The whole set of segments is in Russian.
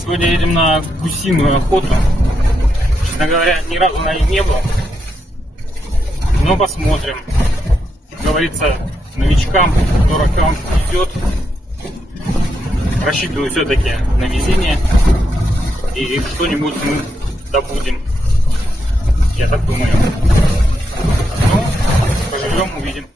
Сегодня едем на гусиную охоту. Честно говоря, ни разу на ней не был. Но посмотрим. Как говорится, новичкам, дуракам идет. Рассчитываю все-таки на везение. И что-нибудь мы добудем. Я так думаю. Ну, поживем, увидим.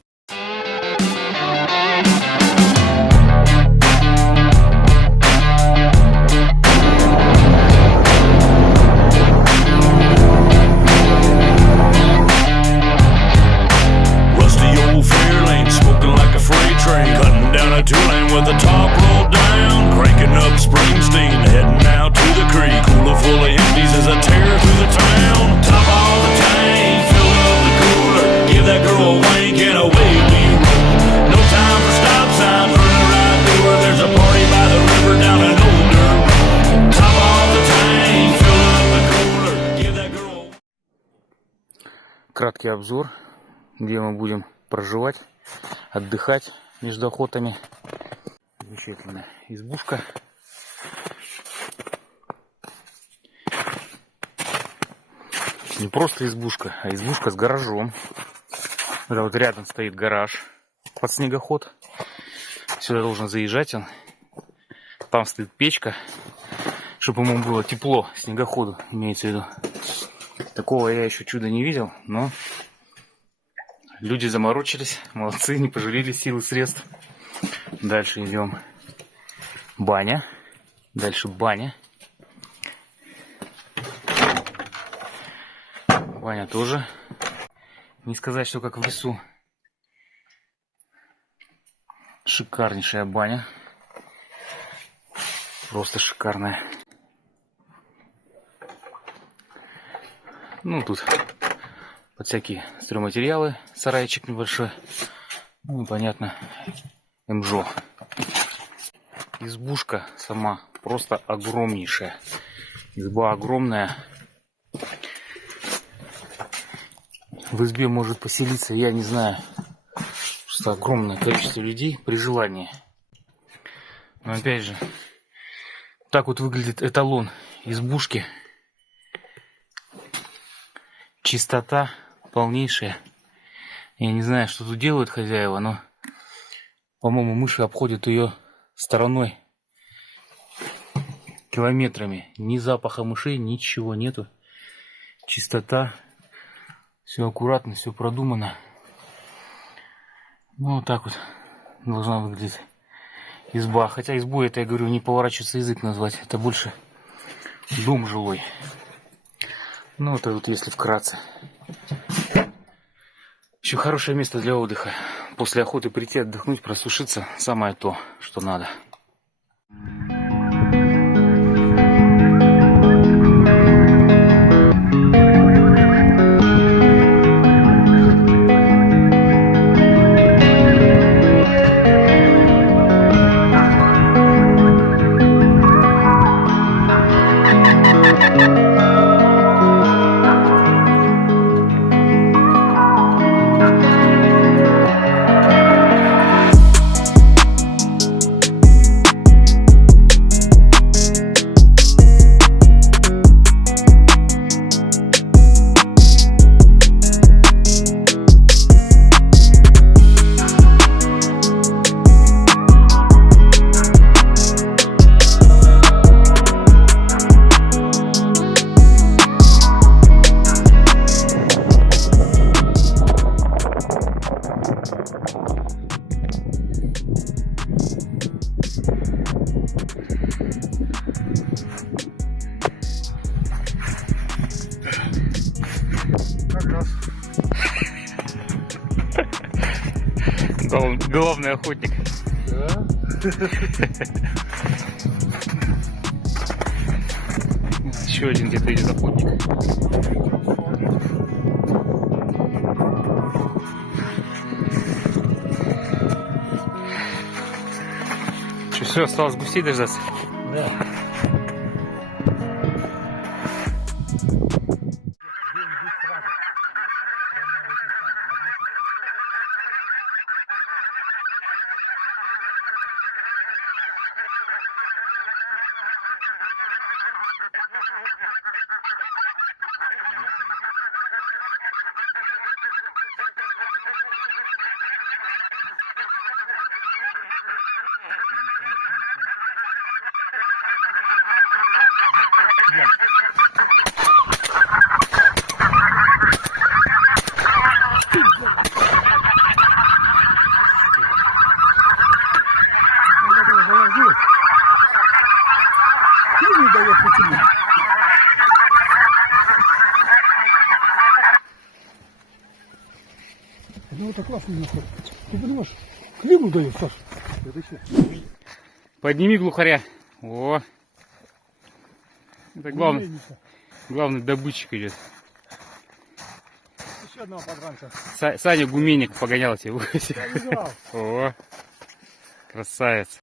Train cutting down a two-lane with the top rolled down, cranking up Springsteen, heading out to the creek. Cooler full of empties as I tear through the town. Top off the tank, fill up the cooler, give that girl a wink and away we roll. No time for stop signs, running right through her. There's a party by the river down an old dirt road. Top off the tank, fill up the cooler, give that girl. Краткий обзор, где мы будем проживать, отдыхать между охотами. Замечательная избушка. Не просто избушка, а избушка с гаражом. Вот рядом стоит гараж под снегоход. Сюда должен заезжать он. Там стоит печка, чтобы ему было тепло снегоходу, имеется в виду. Такого я еще чуда не видел, но люди заморочились, молодцы, не пожалели сил и средств. Дальше идем. Баня. Дальше баня. Баня тоже. Не сказать, что как в лесу. Шикарнейшая баня. Просто шикарная. Ну, тут под всякие стройматериалы, сарайчик небольшой. Ну и понятно, МЖО. Избушка сама просто огромнейшая. Изба огромная. В избе может поселиться, я не знаю, просто огромное количество людей при желании. Но опять же, так вот выглядит эталон избушки. Чистота полнейшая. Я не знаю, что тут делают хозяева, но, по-моему, мыши обходят ее стороной километрами. Ни запаха мышей, ничего нету. Чистота. Все аккуратно, все продумано. Ну, вот так вот должна выглядеть изба. Хотя избу это, я говорю, не поворачивается язык назвать. Это больше дом жилой. Ну, это вот если вкратце. Еще хорошее место для отдыха. После охоты прийти отдохнуть, просушиться. Самое то, что надо. Главный охотник. Да? Еще один где-то идет охотник. Что, все, осталось гусей дождаться? Да. классный нахуй. Ты понимаешь, климу дает, Саш. Это еще. Подними глухаря. О. Это главный добытчик идет. Еще одного подранка. Саня Гуменник погонял тебя. Я видал. О. Красавец.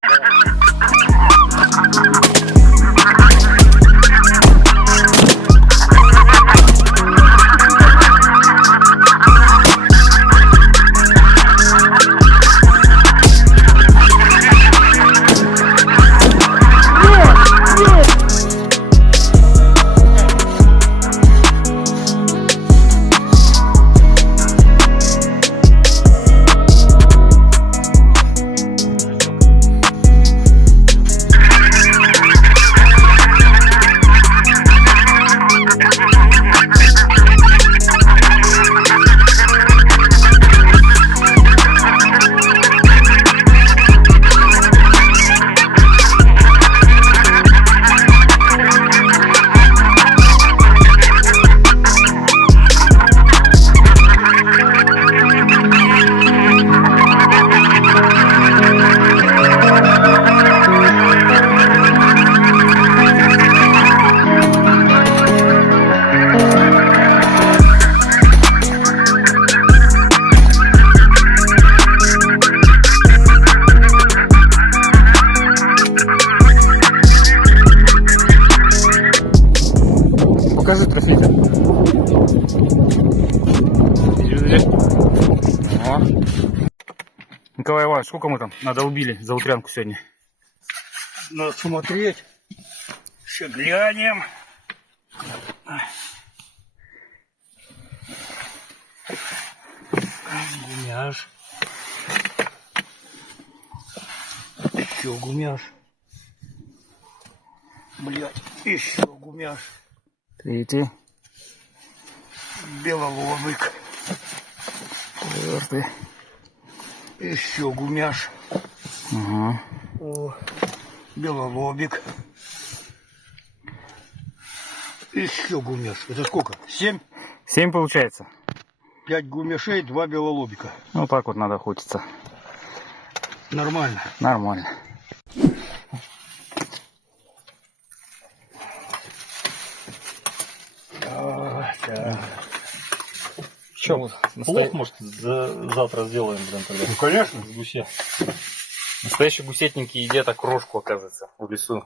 Покажи трофей-то. Николай Иванович, сколько мы там надолбили за утрянку сегодня? Надо смотреть. Еще глянем. Гумяш. Еще гумяш. Блять, еще гумяш. Третий. Белолобык. Четвертый. Еще гумяш. Ага. О, белолобик. Еще гумяш. Это сколько? 7? 7 получается. 5 гумяшей, 2 белолобика. Ну так вот надо охотиться. Нормально. Нормально. Че, плов, может, завтра сделаем, блин, тогда? Ну, конечно. С гуся. Настоящие гусетники едят окрошку, оказывается, в лесу.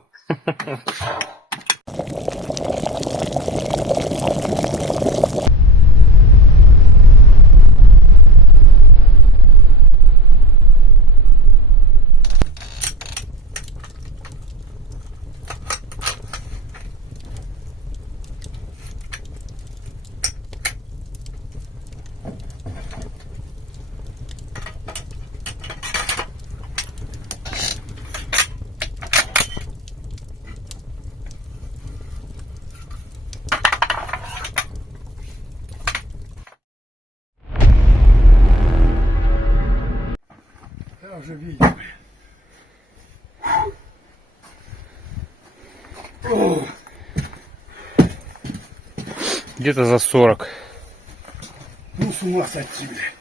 Я уже видел. Где-то за 40. Ну, с ума сойти, блядь.